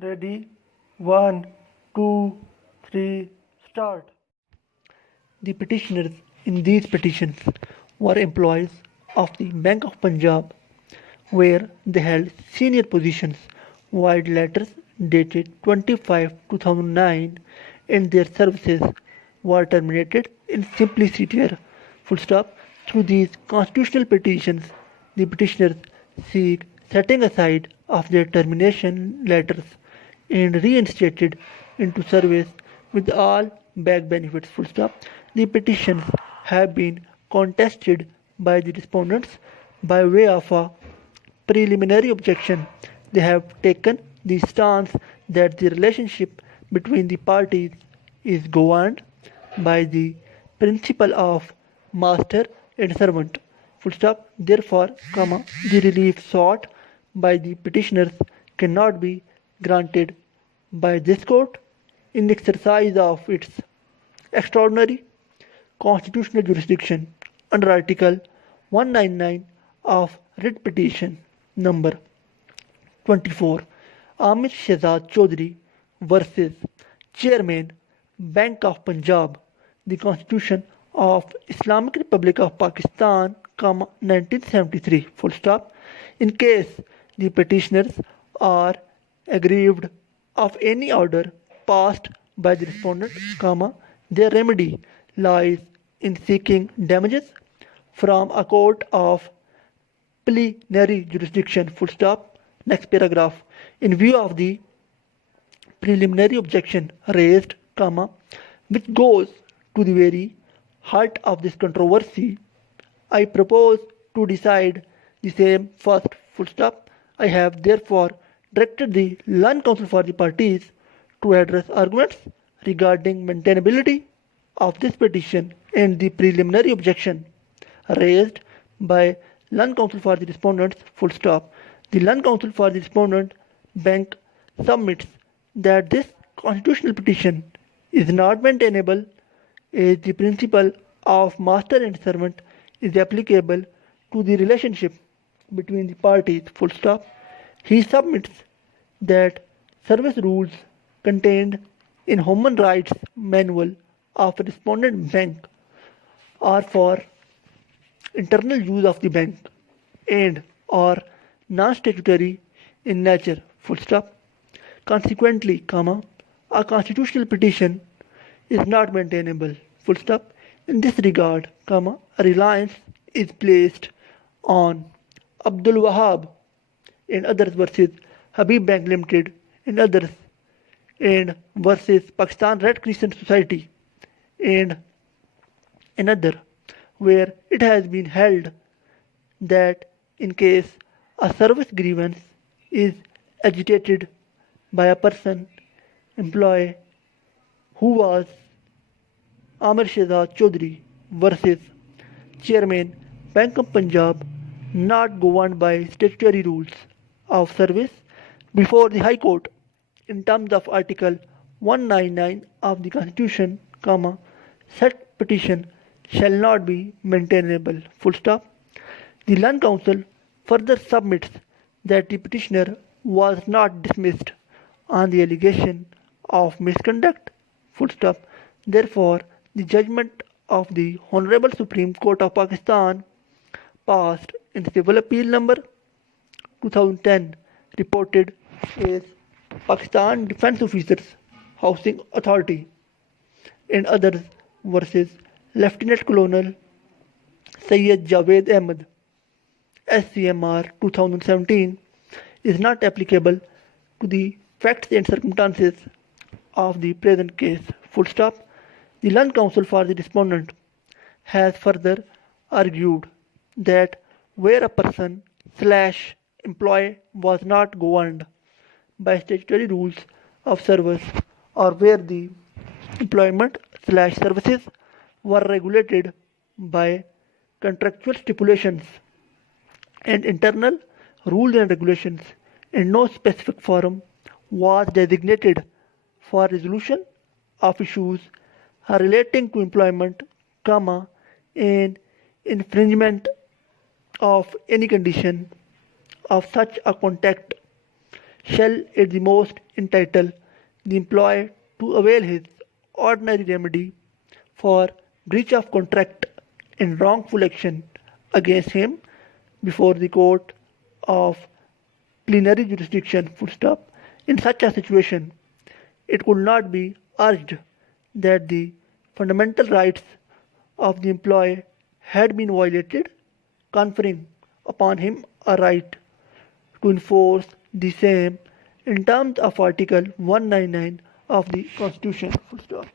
Ready? One, two, three, start. The petitioners in these petitions were employees of the Bank of Punjab, where they held senior positions. Wide letters dated 25/2009 and their services were terminated in simpliciter. Full stop. Through these constitutional petitions, the petitioners seek setting aside of their termination letters and reinstated into service with all back benefits. Full stop. The petitions have been contested by the respondents by way of a preliminary objection. They have taken the stance that the relationship between the parties is governed by the principle of master and servant. Full stop. Therefore, the relief sought by the petitioners cannot be granted by this court in exercise of its extraordinary constitutional jurisdiction under Article 199 of Writ Petition number 24, Amir Shehzad Chaudhary versus Chairman, Bank of Punjab, the Constitution of Islamic Republic of Pakistan, 1973. Full stop. In case the petitioners are aggrieved of any order passed by the respondent, their remedy lies in seeking damages from a court of plenary jurisdiction. Full stop. Next paragraph. In view of the preliminary objection raised, which goes to the very heart of this controversy, I propose to decide the same first. Full stop. I have therefore directed the Learned Counsel for the parties to address arguments regarding maintainability of this petition and the preliminary objection raised by Learned Counsel for the respondents. Full stop. The Learned Counsel for the respondent bank submits that this constitutional petition is not maintainable as the principle of master and servant is applicable to the relationship between the parties. Full stop. He submits that service rules contained in Human Rights Manual of Respondent Bank are for internal use of the bank and are non-statutory in nature. Full stop. Consequently, a constitutional petition is not maintainable. Full stop. In this regard, a reliance is placed on Abdul Wahab and others versus Habib Bank Limited and others and versus Pakistan Red Crescent Society and another, where it has been held that in case a service grievance is agitated by a person, employee who was Amir Shehzad Chaudhary versus Chairman, Bank of Punjab, not governed by statutory rules of service before the High Court in terms of Article 199 of the Constitution, such petition shall not be maintainable. Full stop. The Learned Counsel further submits that the petitioner was not dismissed on the allegation of misconduct. Full stop. Therefore, the judgment of the Honorable Supreme Court of Pakistan passed in Civil Appeal number 2010 reported as Pakistan Defence Officers Housing Authority and others versus Lieutenant Colonel Syed Javed Ahmed SCMR 2017 is not applicable to the facts and circumstances of the present case. Full stop. The Learned Counsel for the respondent has further argued that where a person / employee was not governed by statutory rules of service or where the employment / services were regulated by contractual stipulations and internal rules and regulations and no specific forum was designated for resolution of issues relating to employment, and infringement of any condition of such a contract shall at the most entitle the employee to avail his ordinary remedy for breach of contract and wrongful action against him before the court of plenary jurisdiction. Full stop. In such a situation, it could not be urged that the fundamental rights of the employee had been violated, conferring upon him a right to enforce the same in terms of Article 199 of the Constitution. Full stop.